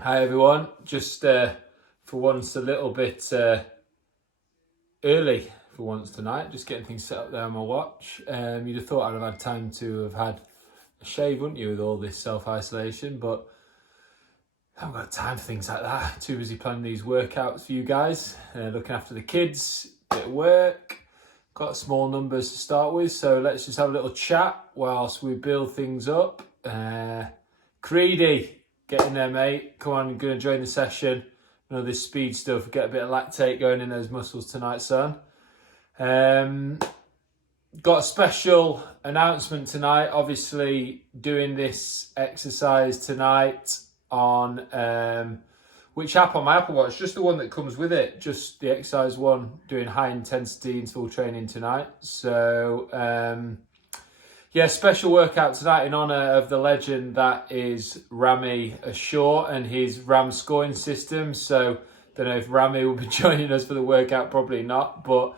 Hi everyone, just for once a little bit early for once tonight, just getting things set up there on my watch. You'd have thought I'd have had time to have had a shave, wouldn't you, with all this self-isolation, but I haven't got time for things like that. Too busy planning these workouts for you guys, looking after the kids, bit of work, got small numbers to start with, so let's just have a little chat whilst we build things up. Creedy, get in there, mate. Come on, you're going to join the session. You know, this speed stuff, get a bit of lactate going in those muscles tonight, son. Got a special announcement tonight. Obviously, doing this exercise tonight on which app on my Apple Watch? Just the one that comes with it. Just the exercise one, doing high intensity interval training tonight. So, yeah, special workout tonight in honour of the legend that is Rami Ashore and his RAM scoring system. So, don't know if Rami will be joining us for the workout, probably not, but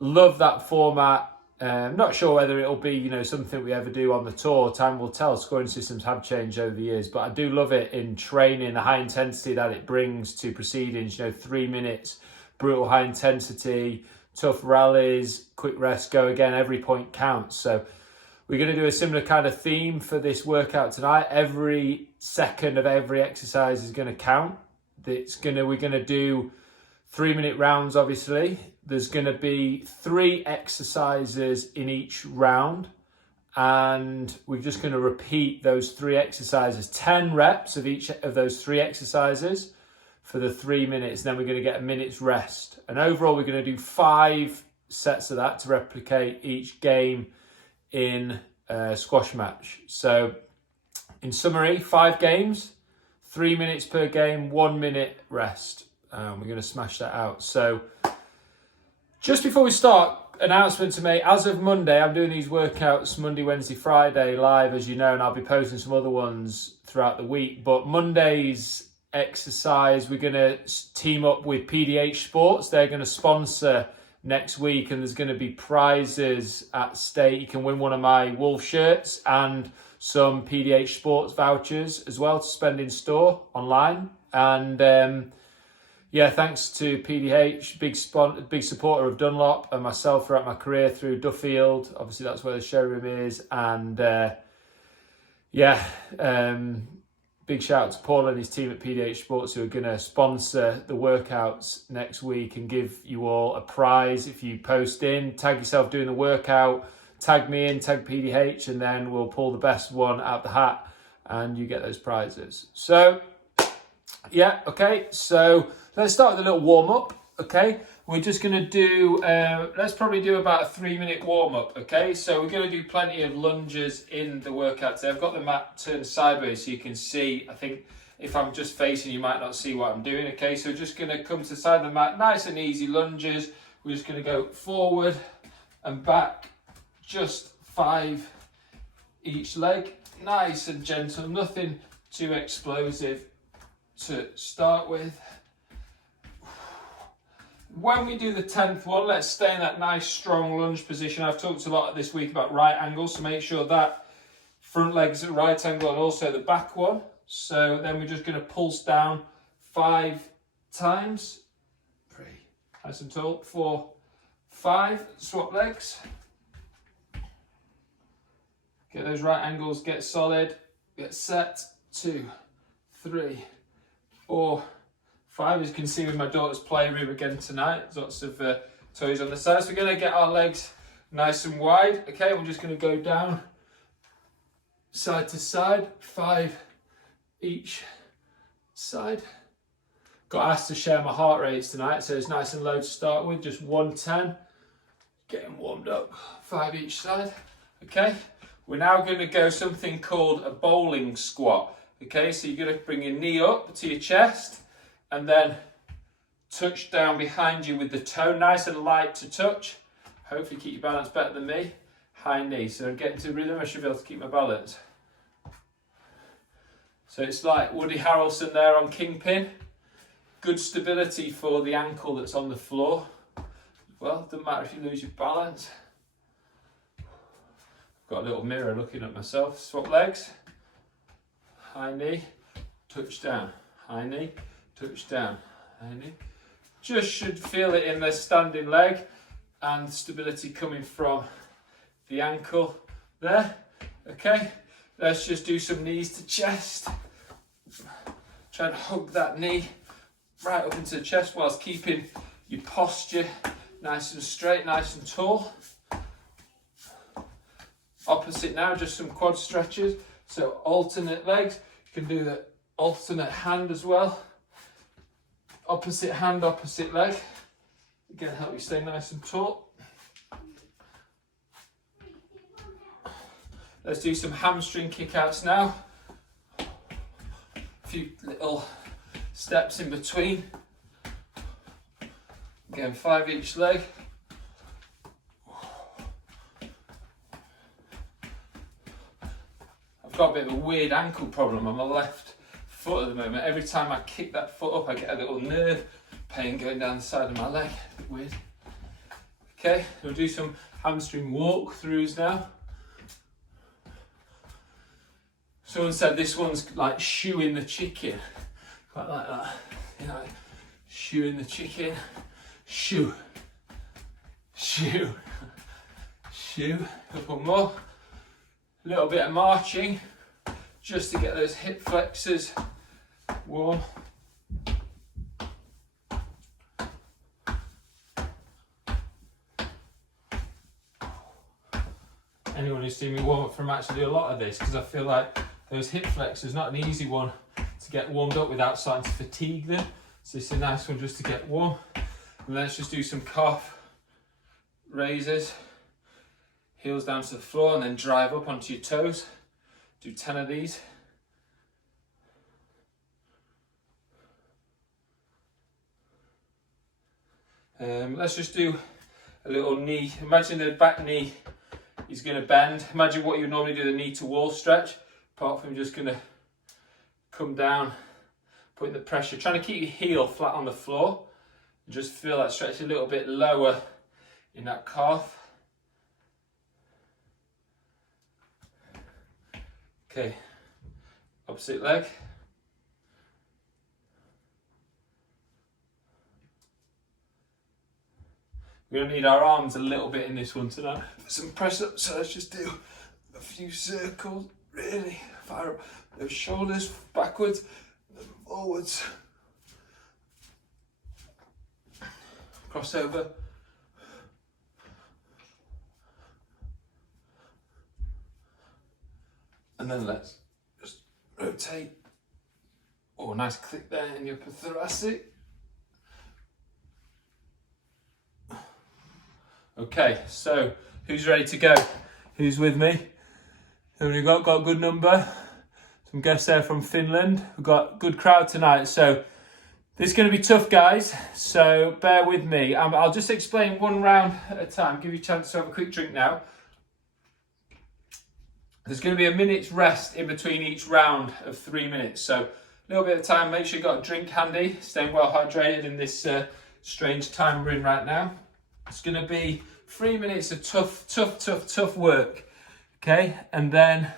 love that format. Not sure whether it'll be, something we ever do on the tour. Time will tell. Scoring systems have changed over the years, but I do love it in training, the high intensity that it brings to proceedings. 3 minutes, brutal high intensity, tough rallies, quick rest, go again. Every point counts. So we're going to do a similar kind of theme for this workout tonight. Every second of every exercise is going to count. We're going to do 3-minute rounds, obviously. There's going to be 3 exercises in each round, and we're just going to repeat those 3 exercises, 10 reps of each of those 3 exercises for the 3 minutes. Then we're going to get a minute's rest. And overall, we're going to do 5 sets of that to replicate each game in a squash match. So in summary, 5 games, 3 minutes per game, 1 minute rest. We're going to smash that out. So just before we start, announcement to make. As of Monday, I'm doing these workouts Monday, Wednesday, Friday live, as you know, and I'll be posting some other ones throughout the week. But Monday's exercise, we're going to team up with PDH Sports. They're going to sponsor next week, and there's going to be prizes at stake. You can win one of my Wolf shirts and some PDH Sports vouchers as well to spend in store online. And yeah, thanks to PDH, big supporter of Dunlop and myself throughout my career through Duffield. Obviously, that's where the showroom is. And big shout out to Paul and his team at PDH Sports who are going to sponsor the workouts next week and give you all a prize. If you post in, tag yourself doing the workout, tag me in, tag PDH, and then we'll pull the best one out the hat and you get those prizes. So, yeah, okay, so let's start with a little warm-up, okay? We're just going to do, let's probably do about a 3-minute warm-up, okay? So we're going to do plenty of lunges in the workout today. I've got the mat turned sideways so you can see. I think if I'm just facing, you might not see what I'm doing, okay? So we're just going to come to the side of the mat, nice and easy lunges. We're just going to go forward and back, just 5 each leg. Nice and gentle, nothing too explosive to start with. When we do the 10th one, let's stay in that nice strong lunge position. I've talked a lot this week about right angles, so make sure that front leg's at right angle and also the back one. So then we're just going to pulse down 5 times. 3, nice and tall. 4, 5, swap legs. Get those right angles, get solid, get set. 2, 3, 4, 5. As you can see with my daughter's playroom again tonight, there's lots of toys on the side. So we're going to get our legs nice and wide. Okay, we're just going to go down side to side, 5 each side. Got asked to share my heart rates tonight, so it's nice and low to start with, just 110. Getting warmed up, 5 each side. Okay, we're now going to go something called a bowling squat. Okay, so you're going to bring your knee up to your chest and then touch down behind you with the toe, nice and light to touch. Hopefully keep your balance better than me. High knee, so getting to rhythm, I should be able to keep my balance. So it's like Woody Harrelson there on Kingpin. Good stability for the ankle that's on the floor. Well, doesn't matter if you lose your balance. Got a little mirror looking at myself. Swap legs. High knee. touch down, high knee, touch down, high knee. Just should feel it in the standing leg and stability coming from the ankle there. Okay, let's just do some knees to chest. Try and hug that knee right up into the chest whilst keeping your posture nice and straight, nice and tall. Opposite now, just some quad stretches. So alternate legs, you can do the alternate hand as well. Opposite hand, opposite leg. Again, help you stay nice and tall. Let's do some hamstring kickouts now. A few little steps in between. Again, 5 each leg. I've got a bit of a weird ankle problem on my left foot at the moment. Every time I kick that foot up, I get a little nerve pain going down the side of my leg. A bit weird. Okay, we'll do some hamstring walk-throughs now. Someone said this one's like shoeing the chicken. Quite like that. You know, shoeing the chicken. Shoe. Shoe. Shoe. A couple more. A little bit of marching just to get those hip flexors warm. Anyone who's seen me warm up from actually do a lot of this, because I feel like those hip flexors not an easy one to get warmed up without starting to fatigue them. So it's a nice one just to get warm. And let's just do some calf raises. Heels down to the floor and then drive up onto your toes. Do 10 of these. Let's just do a little knee. Imagine the back knee is going to bend. Imagine what you normally do, the knee to wall stretch, apart from just going to come down, putting the pressure, trying to keep your heel flat on the floor. Just feel that stretch a little bit lower in that calf. Okay, opposite leg. We're going to need our arms a little bit in this one tonight. Some press ups, so let's just do a few circles, really. Fire up those shoulders, backwards, and forwards. Cross over. And then let's just rotate. Oh, nice click there in your upper thoracic. Okay, so who's ready to go? Who's with me? Who have we got? Got a good number. Some guests there from Finland. We've got a good crowd tonight. So this is going to be tough, guys. So bear with me. I'll just explain one round at a time. Give you a chance to have a quick drink now. There's going to be a minute's rest in between each round of 3 minutes. So a little bit of time. Make sure you've got a drink handy. Staying well hydrated in this strange time we're in right now. It's going to be 3 minutes of tough work. Okay, and then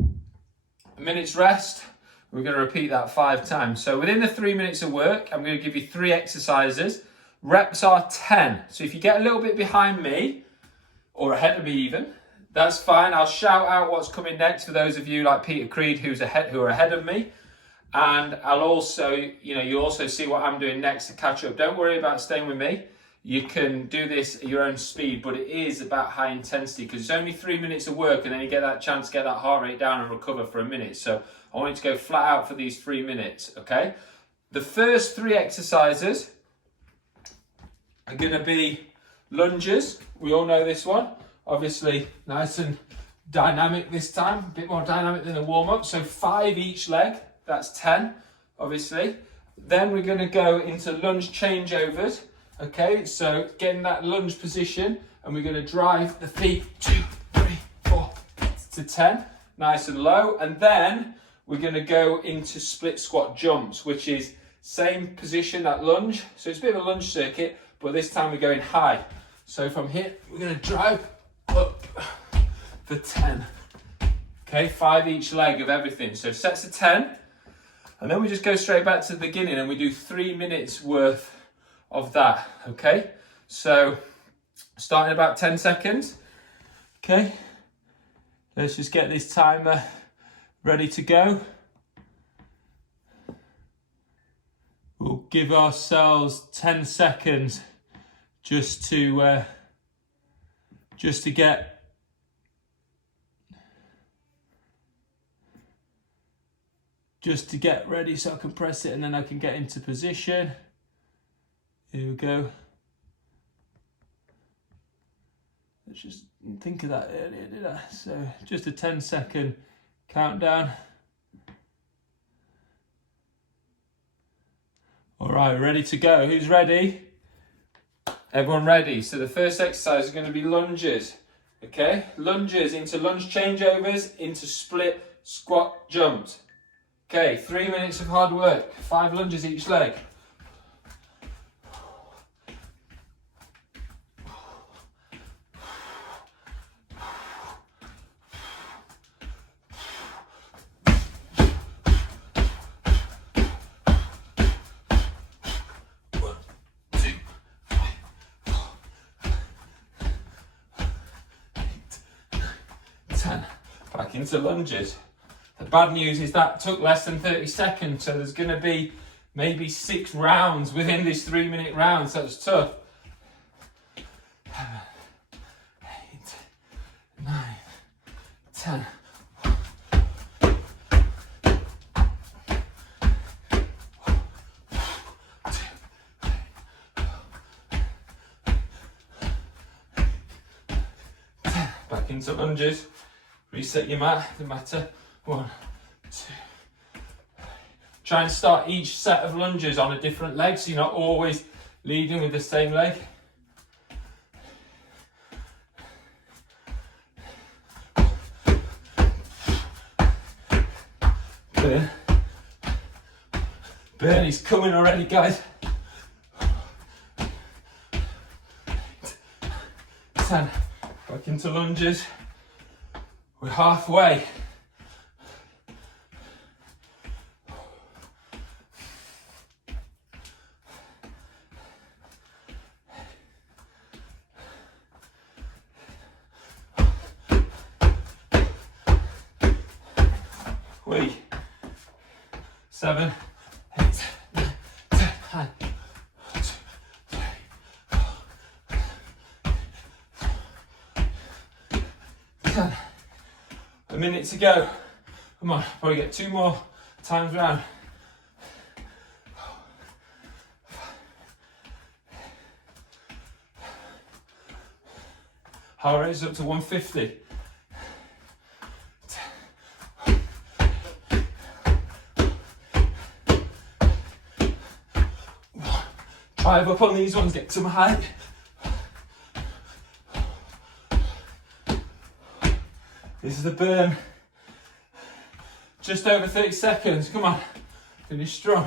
a minute's rest. We're going to repeat that 5 times. So within the 3 minutes of work, I'm going to give you 3 exercises. Reps are 10. So if you get a little bit behind me, or ahead of me even, that's fine. I'll shout out what's coming next for those of you like Peter Creed who are ahead of me. And I'll also, you'll also see what I'm doing next to catch up. Don't worry about staying with me. You can do this at your own speed, but it is about high intensity because it's only 3 minutes of work and then you get that chance to get that heart rate down and recover for a minute. So I want you to go flat out for these 3 minutes, okay? The first 3 exercises are going to be lunges. We all know this one. Obviously, nice and dynamic this time. A bit more dynamic than a warm-up. So 5 each leg. That's 10, obviously. Then we're going to go into lunge changeovers. Okay, so get in that lunge position and we're going to drive the feet 2, 3, 4 to 10. Nice and low. And then we're going to go into split squat jumps, which is same position, that lunge. So it's a bit of a lunge circuit, but this time we're going high. So from here, we're going to drive up for 10. Okay, 5 each leg of everything. So sets of 10. And then we just go straight back to the beginning and we do 3 minutes worth of that. Okay, so starting about 10 seconds. Okay, let's just get this timer ready to go. We'll give ourselves 10 seconds just to get ready, so I can press it and then I can get into position. Here we go. Let's just think of that earlier, did I? So just a 10-second countdown. All right, ready to go. Who's ready? Everyone ready? So the first exercise is going to be lunges. Okay, lunges into lunge changeovers, into split squat jumps. Okay, 3 minutes of hard work, 5 lunges each leg. Back into lunges. The bad news is that took less than 30 seconds, so there's going to be maybe 6 rounds within this 3 minute round, so it's tough. 7, 8, 9, 10. Back into lunges. Reset your mat, the matter. 1, 2. Try and start each set of lunges on a different leg, so you're not always leading with the same leg. Burn. Burn is coming already, guys. 10. Back into lunges. We're halfway. Wait. 7, 8, 9, 10. 1, 2, 3, 4, 10. A minute to go. Come on, probably get 2 more times round. Heart rate is up to 150. Drive up on these ones, get some height. This is the burn. Just over 30 seconds. Come on, finish strong.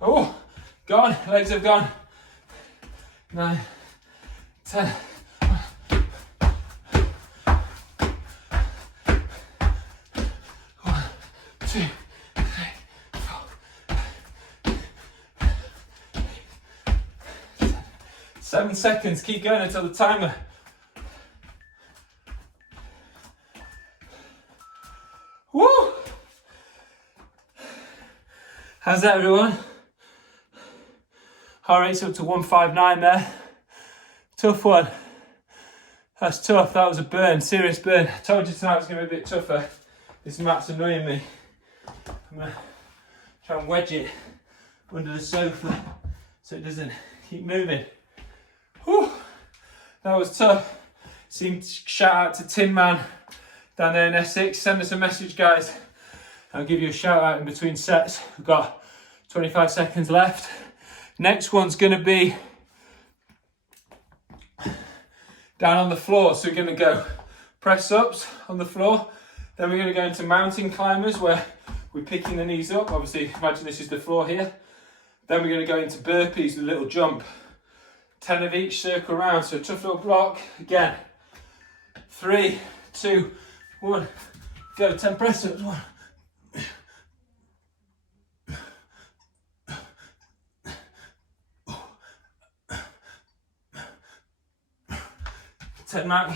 Oh, gone. Legs have gone. 9, 10. 1, 2, 3, 4. 7 seconds. Keep going until the timer. Woo! How's that, everyone? Heart rate's up to 159 there. Tough one. That's tough. That was a burn, serious burn. I told you tonight was going to be a bit tougher. This mat's annoying me. I'm going to try and wedge it under the sofa so it doesn't keep moving. Whew. That was tough. Shout out to Tin Man down there in Essex. Send us a message, guys. I'll give you a shout out in between sets. We've got 25 seconds left. Next one's going to be down on the floor. So we're going to go press ups on the floor. Then we're going to go into mountain climbers where we're picking the knees up. Obviously, imagine this is the floor here. Then we're going to go into burpees with a little jump. 10 of each, circle around. So a tough little block. Again, 3, 2, 1, go. 10 press ups. 1, 10 mark,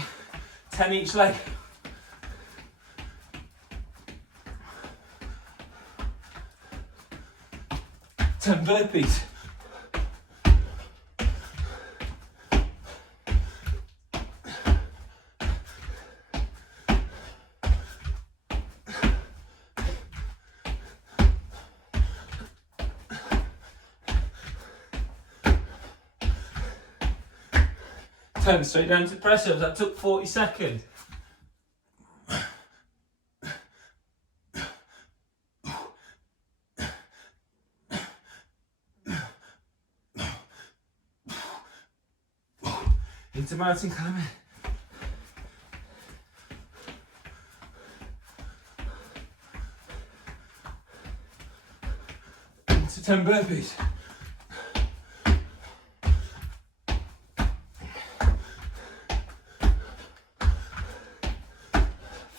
10 each leg. 10 burpees. Turn straight down to press ups. That took 40 seconds. Into mountain climbing. Into 10 burpees.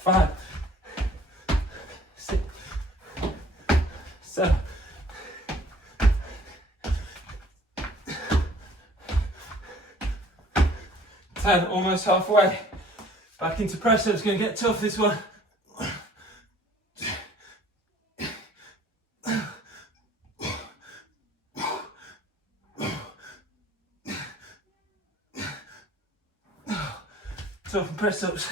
5, 6, 7, 10, almost halfway. Back into press ups, gonna get tough this one. Tough and press ups.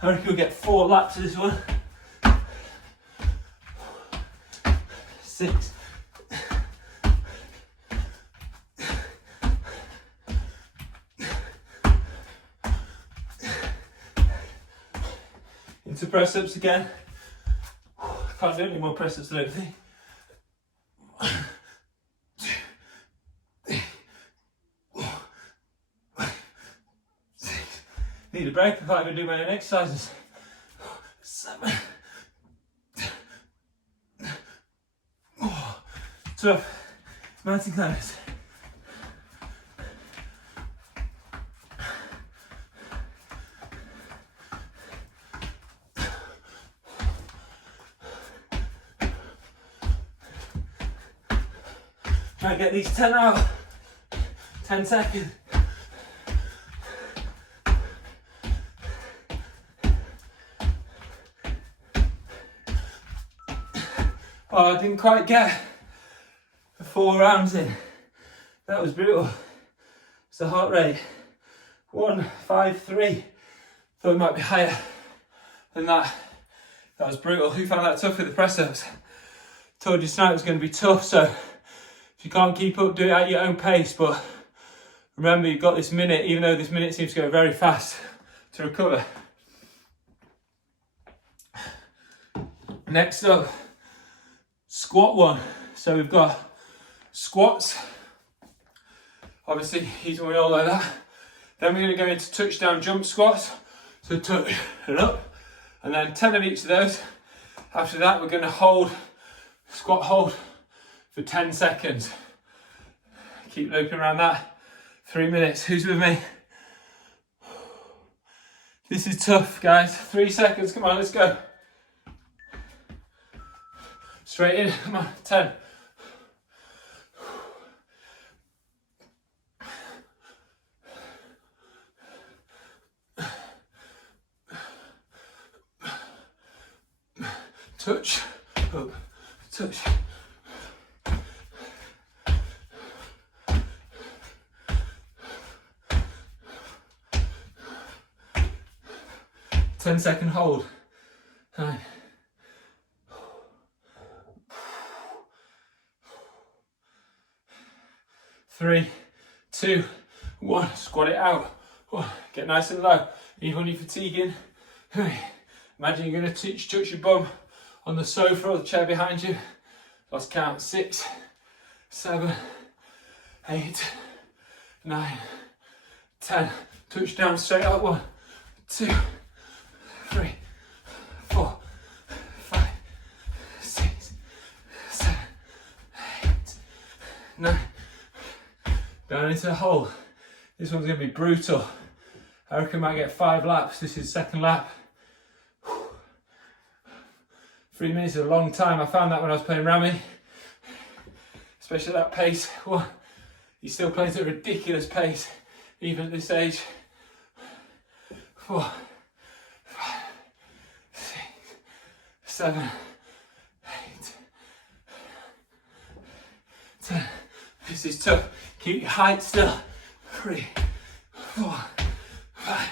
I reckon we'll get 4 laps of this one. 6. Into press ups again. Can't do any more press ups, I don't think. Need a break if I even do my own exercises. 7. Tough. Mountain climbers. Try and get these 10 out. 10 seconds. Oh, I didn't quite get the 4 rounds in. That was brutal. It's the heart rate. 153. Thought it might be higher than that. That was brutal. Who found that tough with the press ups? Told you tonight was going to be tough, so if you can't keep up, do it at your own pace. But remember, you've got this minute, even though this minute seems to go very fast, to recover. Next up, squat one. So we've got squats. Obviously, easy one all like that. Then we're going to go into touchdown jump squats. So touch and up, and then 10 of each of those. After that, we're going to hold, squat hold for 10 seconds. Keep looping around that. 3 minutes. Who's with me? This is tough, guys. 3 seconds. Come on, let's go. Straight in. Come on. 10. Touch, up, touch. Ten-second hold. 9. 3, 2, 1. Squat it out. Get nice and low. Even when you're fatiguing. Imagine you're going to touch your bum on the sofa or the chair behind you. Last count. 6, 7, 8, 9, 10. Touch down straight up. 1, 2, 3, Going into the hole. This one's going to be brutal. I reckon I might get 5 laps. This is second lap. 3 minutes is a long time. I found that when I was playing Rami. Especially at that pace. Whoa. He still plays at a ridiculous pace, even at this age. 4, 5, 6, 7, 8, 10. This is tough. Keep your height still. 3, 4, 5.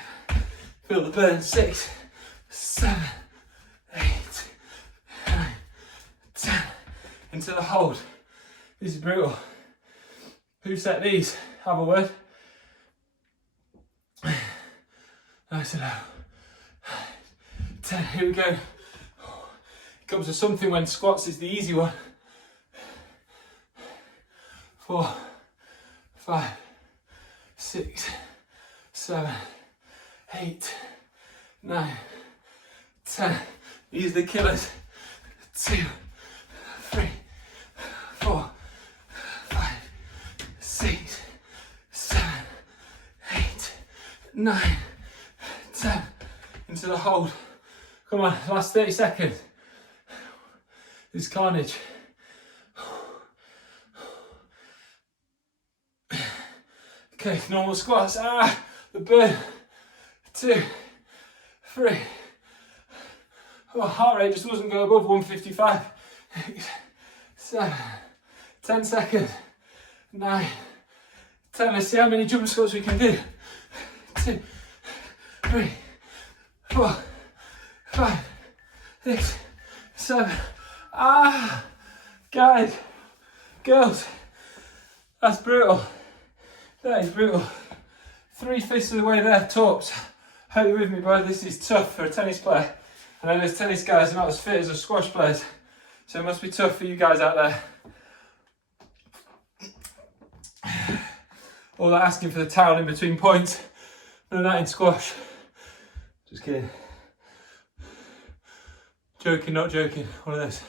Feel the burn. 6, 7, 8, 9, 10. Into the hold. This is brutal. Who set these? Have a word. Nice and low. 10. Here we go. It comes to something when squats is the easy one. 4, 5, 6, 7, 8, 9, 10. These are the killers. 2, 3, 4, 5, 6, 7, 8, 9, 10. Into the hold. Come on, last 30 seconds. This is carnage. Okay, normal squats. The burn. 2, 3. Oh, heart rate just doesn't go above 155. 8, 7, 10 seconds. 9, 10. Let's see how many jump squats we can do. 2, 3, 4, 5, 6, 7. Guys, girls, that's brutal. That is brutal. 3/5 of the way there, tops. Hope you're with me, bro. This is tough for a tennis player. I know there's tennis guys are not as fit as the squash players, so it must be tough for you guys out there. All that asking for the towel in between points. None of that in squash. Just kidding. Joking, not joking. One of those.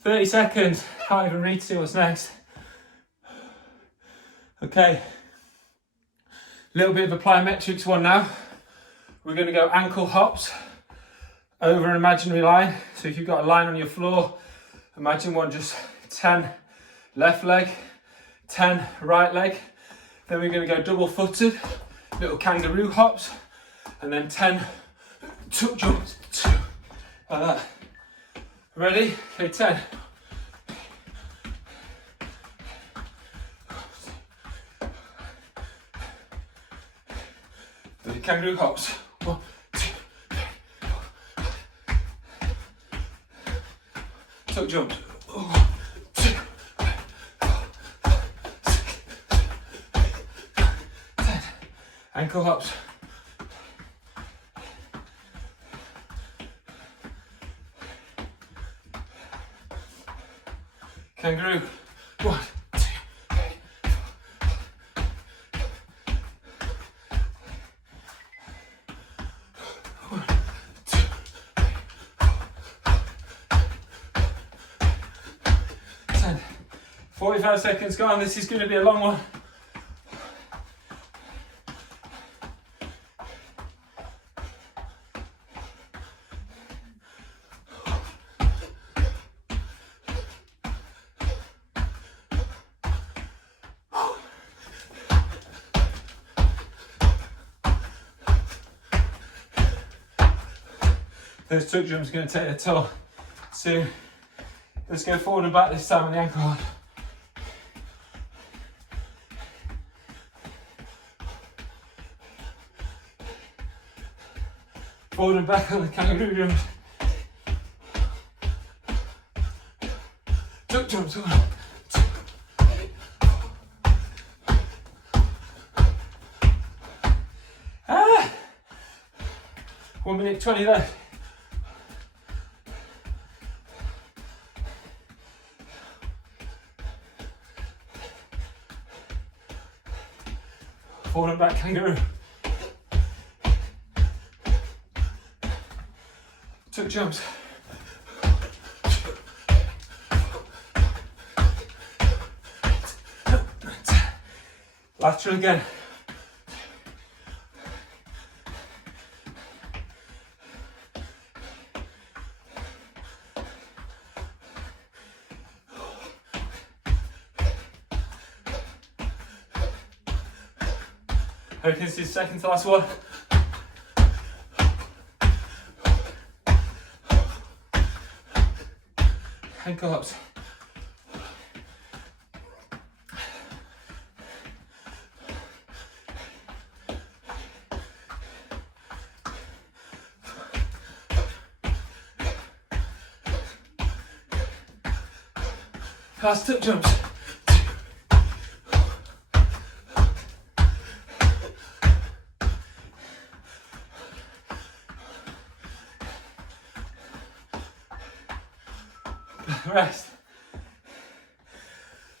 30 seconds. Can't even read to see what's next. Okay. A little bit of a plyometrics one now. We're going to go ankle hops over an imaginary line. So if you've got a line on your floor, imagine one just 10 left leg, 10 right leg. Then we're going to go double footed, little kangaroo hops, and then 10 tuck jumps, like that. Ready? Okay, 10. Do the kangaroo hops. 1, 2, 3, 4. Tuck jumps. 1, 2, 3, 4, 6, 10. Ankle hops. Kangaroo. 1, 2, 3, 4. 1, 2, 3, 4. 10. 45 seconds gone. This is going to be a long one. Those tuck jumps are going to take a toll soon. Let's go forward and back this time on the ankle hold. Forward and back on the kangaroo jumps. Tuck jumps. 1, 2, 3. 1 minute 20 left. Forward and back kangaroo. Tuck jumps. Lateral again. I reckon this is second to last one. Ankle ups. Last step jumps. Rest.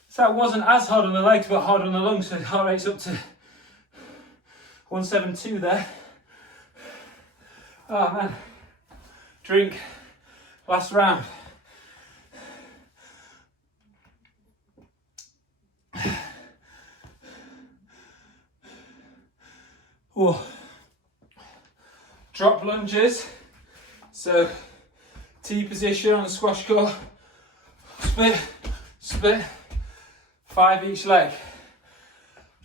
So that wasn't as hard on the legs but hard on the lungs, so heart rate's up to 172 there. Oh man. Drink. Last round. Oh. Drop lunges. So T position on the squash court. Split, split, 5 each leg.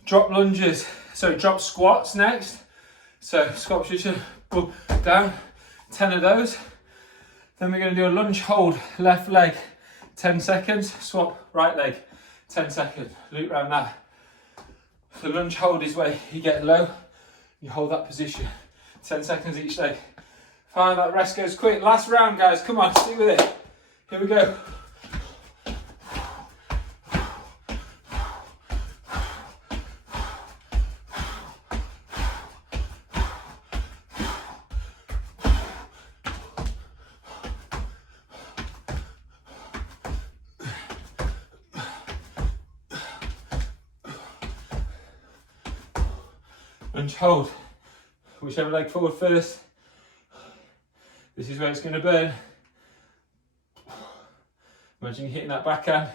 Drop lunges, so drop squats next. So squat position, pull down, 10 of those. Then we're going to do a lunge hold, left leg, 10 seconds. Swap right leg, 10 seconds. Loop around that. The lunge hold is where you get low, you hold that position. 10 seconds each leg. Find that rest goes quick. Last round, guys, come on, stick with it. Here we go. Lunge hold, whichever leg forward first. This is where it's going to burn. Imagine you're hitting that backhand.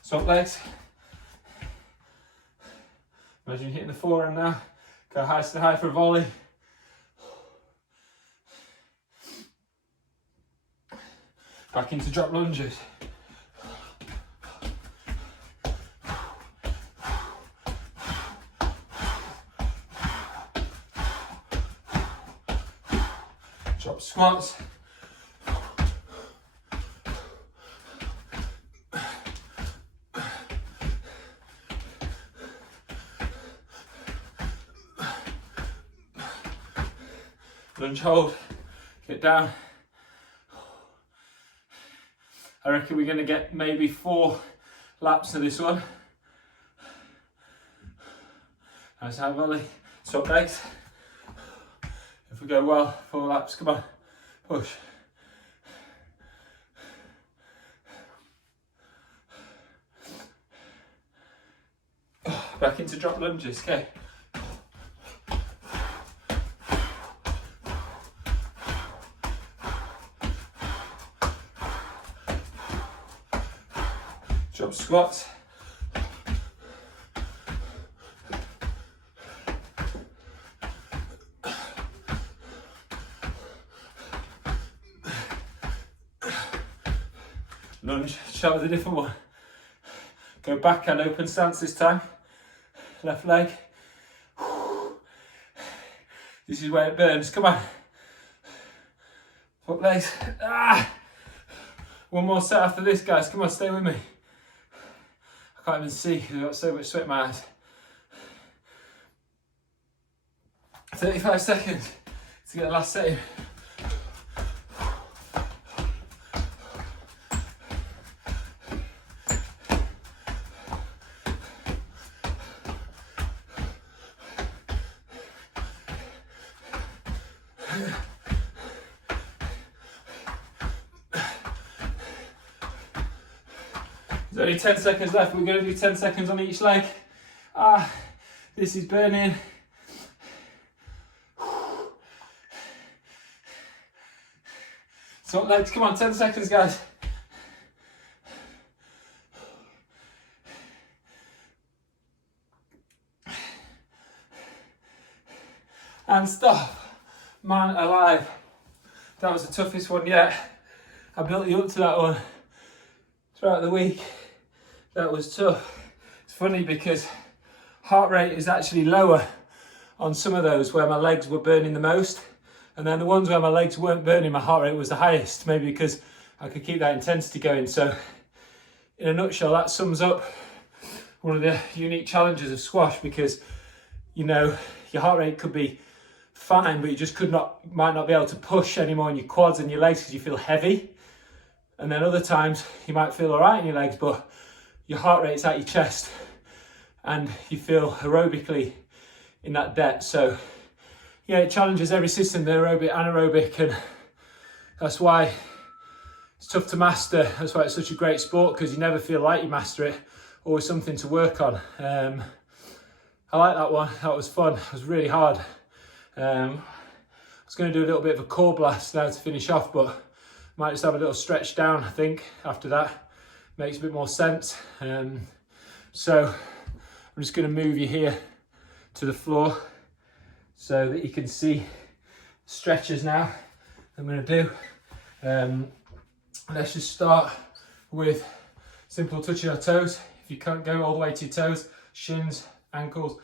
Swap legs. Imagine you're hitting the forehand now. Go high to high for a volley. Back into drop lunges. Drop squats. Lunge hold, get down. I reckon we're going to get maybe 4 laps of this one. Nice high volley, swap legs. If we go well, 4 laps, come on, push. Back into drop lunges, okay. Drop squats. Lunge, start with a different one. Go back and open stance this time. Left leg. This is where it burns, come on. Foot legs. One more set after this, guys, come on, stay with me. I can't even see because I've got so much sweat in my eyes. 35 seconds to get the last set in. There's only 10 seconds left. We're going to do 10 seconds on each leg. This is burning. Swap legs, come on, 10 seconds, guys. can't stop. Man alive. That was the toughest one yet. I built you up to that one throughout the week. That was tough. It's funny because heart rate is actually lower on some of those where my legs were burning the most. And then the ones where my legs weren't burning, my heart rate was the highest, maybe because I could keep that intensity going. So in a nutshell, that sums up one of the unique challenges of squash, because, you know, your heart rate could be fine, but you just might not be able to push anymore in your quads and your legs because you feel heavy. And then other times you might feel all right in your legs, but your heart rate's at your chest and you feel aerobically in that depth. So yeah, it challenges every system, the aerobic, anaerobic, and that's why it's tough to master. That's why it's such a great sport, because you never feel like you master it, always something to work on. I like that one, that was fun, it was really hard. I was going to do a little bit of a core blast now to finish off, but might just have a little stretch down, I think, after that. Makes a bit more sense. So I'm just going to move you here to the floor so that you can see stretches now I'm going to do. Let's just start with simple touching our toes. If you can't go all the way to your toes, shins, ankles,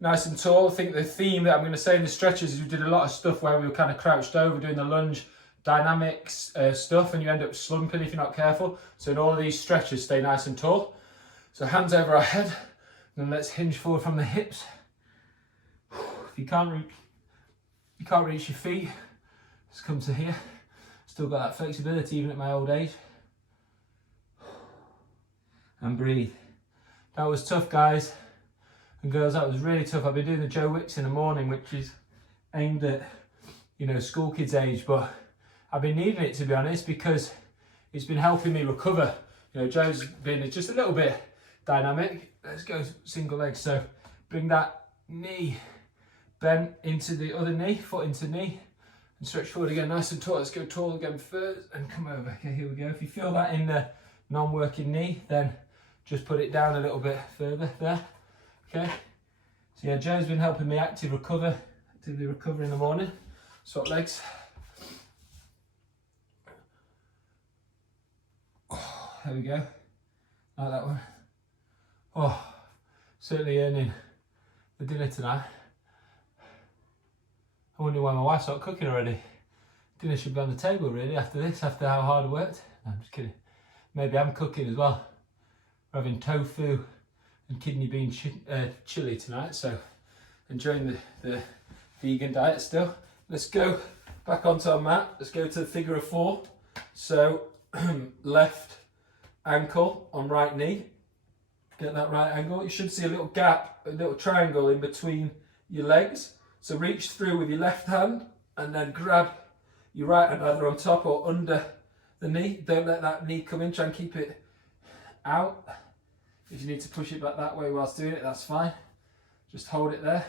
nice and tall. I think the theme that I'm going to say in the stretches is we did a lot of stuff where we were kind of crouched over doing the lunge dynamics stuff, and you end up slumping if you're not careful. So in all of these stretches, stay nice and tall. So hands over our head, and then let's hinge forward from the hips. If you can't reach your feet, just come to here. Still got that flexibility even at my old age. And breathe. That was tough, guys and girls, that was really tough. I've been doing the Joe Wicks in the morning, which is aimed at, you know, school kids age, but I've been needing it, to be honest, because it's been helping me recover. You know, Joe's been just a little bit dynamic. Let's go single leg. So bring that knee bent into the other knee, foot into knee, and stretch forward again, nice and tall. Let's go tall again first and come over. Okay, here we go. If you feel that in the non-working knee, then just put it down a little bit further there. Okay, so yeah, Joe's been helping me actively recover in the morning. Swap legs. Oh, there we go. Like that one. Oh, certainly earning the dinner tonight. I wonder why my wife's not cooking already. Dinner should be on the table really after this, after how hard I worked. No, I'm just kidding. Maybe I'm cooking as well. We're having tofu and kidney bean chili tonight, so enjoying the vegan diet still. Let's go back onto our mat. Let's go to the figure of four. So left ankle on right knee. Get that right angle. You should see a little gap, a little triangle in between your legs. So reach through with your left hand and then grab your right hand either on top or under the knee. Don't let that knee come in, try and keep it out. If you need to push it back that way whilst doing it, that's fine. Just hold it there.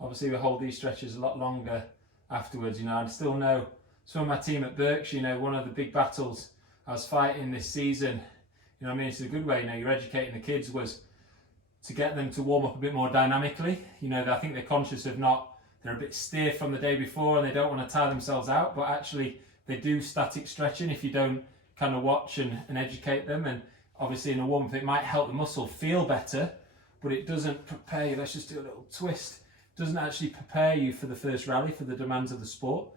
Obviously we hold these stretches a lot longer afterwards. You know, I still know some of my team at Berkshire, you know, one of the big battles I was fighting this season, you know what I mean, it's a good way, you know, you're educating the kids, was to get them to warm up a bit more dynamically. You know, I think they're conscious of they're a bit stiff from the day before and they don't want to tire themselves out, but actually they do static stretching if you don't kind of watch and educate them. And obviously in a warm-up it might help the muscle feel better, but it doesn't prepare you. Let's just do a little twist. It doesn't actually prepare you for the first rally, for the demands of the sport.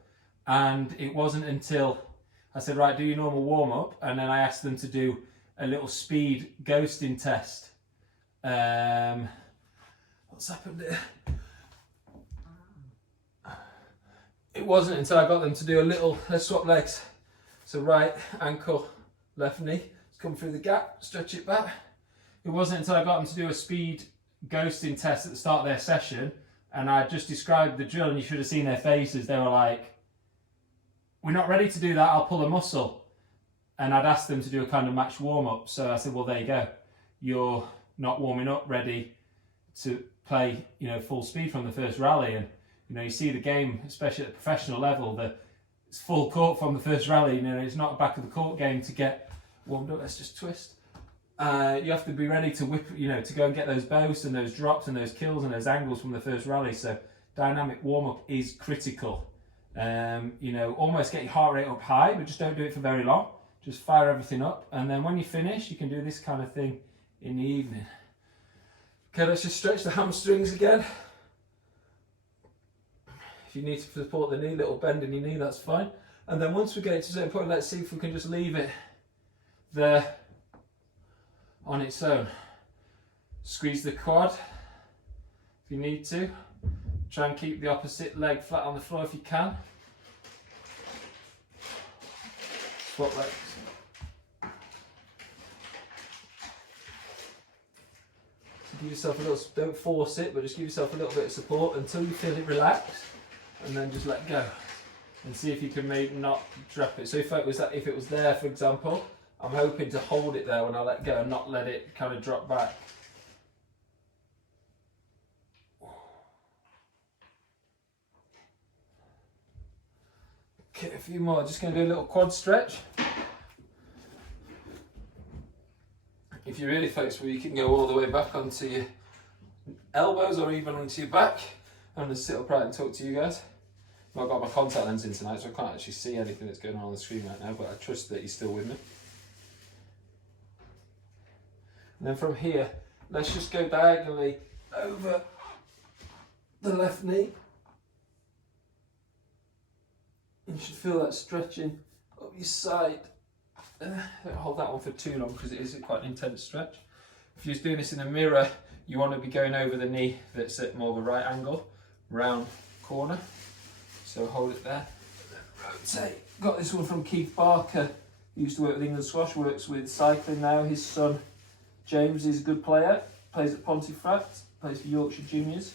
And it wasn't until I said, right, do your normal warm-up, and then I asked them to do a little speed ghosting test. What's happened here? It wasn't until I got them to do a little, let's swap legs. So right ankle, left knee, let's come through the gap, stretch it back. It wasn't until I got them to do a speed ghosting test at the start of their session, and I just described the drill and you should have seen their faces. They were like, we're not ready to do that, I'll pull a muscle. And I'd asked them to do a kind of match warm-up. So I said, well, there you go. You're not warming up ready to play, you know, full speed from the first rally. And, you know, you see the game, especially at the professional level, it's full court from the first rally. You know, it's not a back of the court game to get warmed up. Let's just twist. you have to be ready to whip, to go and get those boasts and those drops and those kills and those angles from the first rally. So dynamic warm-up is critical. Almost get your heart rate up high, but just don't do it for very long. Just fire everything up, and then when you finish, you can do this kind of thing in the evening. Okay, let's just stretch the hamstrings again. If you need to support the knee, little bend in your knee, that's fine. And then once we get it to a certain point, let's see if we can just leave it there on its own. Squeeze the quad if you need to. Try and keep the opposite leg flat on the floor if you can. Swap legs. So give yourself a little, don't force it, but just give yourself a little bit of support until you feel it relax, and then just let go. And see if you can maybe not drop it. So if it was there, for example, I'm hoping to hold it there when I let go and not let it kind of drop back. Okay, a few more. Just going to do a little quad stretch. If you're really flexible, you can go all the way back onto your elbows or even onto your back. I'm going to sit upright and talk to you guys. I've got my contact lens in tonight, so I can't actually see anything that's going on the screen right now, but I trust that you're still with me. And then from here, let's just go diagonally over the left knee. You should feel that stretching up your side. Don't hold that one for too long because it is quite an intense stretch. If you're doing this in a mirror, you want to be going over the knee that's at more of a right angle, round corner. So hold it there, rotate. Got this one from Keith Barker, he used to work with England Squash, works with cycling now. His son James is a good player, plays at Pontefract, plays for Yorkshire Juniors.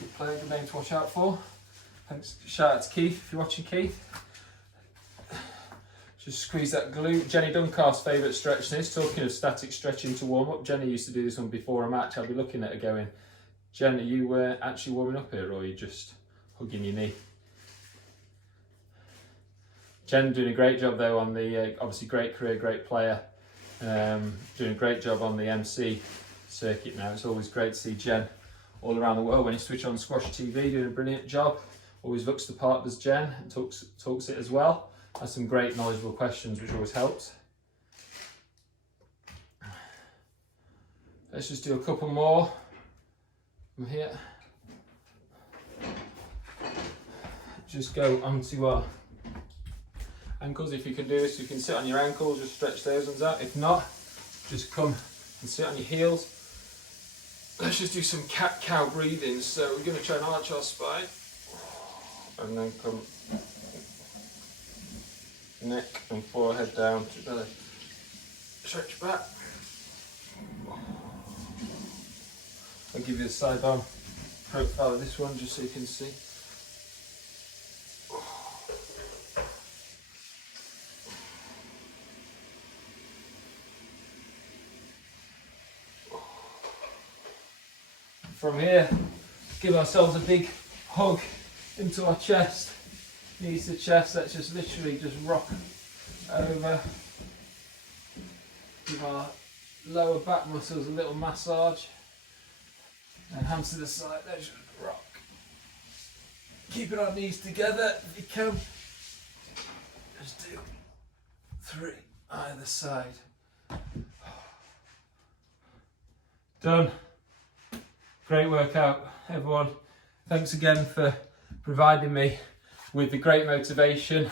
Good player, good name to watch out for. Thanks, shout out to Keith if you're watching, Keith. Just squeeze that glute. Jenny Duncar's favourite stretch this. Talking of static stretching to warm up, Jenny used to do this one before a match. I'll be looking at her going, Jen, are you actually warming up here, or are you just hugging your knee? Jen doing a great job though on the, obviously great career, great player, doing a great job on the MC circuit now. It's always great to see Jen all around the world. When you switch on Squash TV, doing a brilliant job. Always looks the part, does Jen, and talks it as well. Has some great knowledgeable questions, which always helps. Let's just do a couple more from here. Just go onto our ankles. If you can do this, you can sit on your ankles, just stretch those ones out. If not, just come and sit on your heels. Let's just do some cat-cow breathing. So we're going to try and arch our spine, and then come neck and forehead down to belly. Stretch back. I'll give you the side arm profile of this one just so you can see. From here, give ourselves a big hug into our chest, knees to chest. Let's just literally just rock over. Give our lower back muscles a little massage, and hands to the side. Let's just rock. Keeping our knees together if you can. Just do 3 either side. Done. Great workout, everyone. Thanks again for providing me with the great motivation